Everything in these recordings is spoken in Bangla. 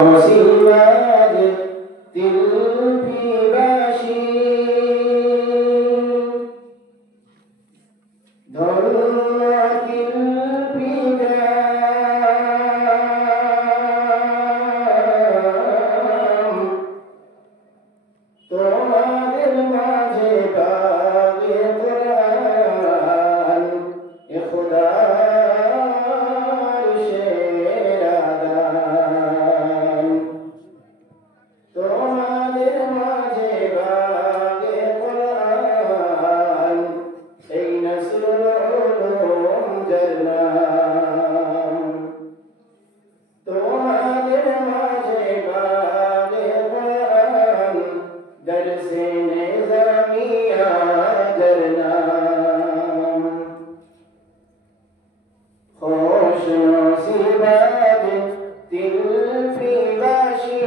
आशीर्वाद दिल की बाशी धोना दिल की गाम তোমাদের মাঝে পাবে কোরআন এ খোদার সেরা দান তোমাদের মাঝে পাবে কোরআন এই নসরুল উলুম জান্নাত তোমাদের মাঝে পাবে কোরআন দরসে নিজামিয়া জান্নাত خوش نصیبات دل کی باشی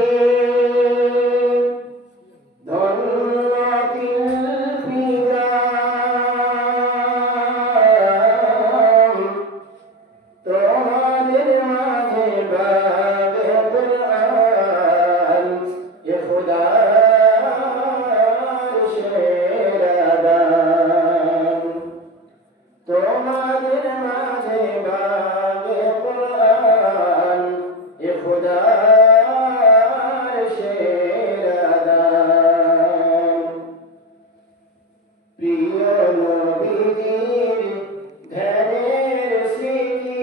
ধন্য দিল কি গাম তোমাদের মাঝে পাবে কোরআন এ খোদার সেরা দান তোমাদের মাঝে পাবে কোরআন এ খোদার সেরা দান প্রিয় নবীর ধ্যানের স্মৃতি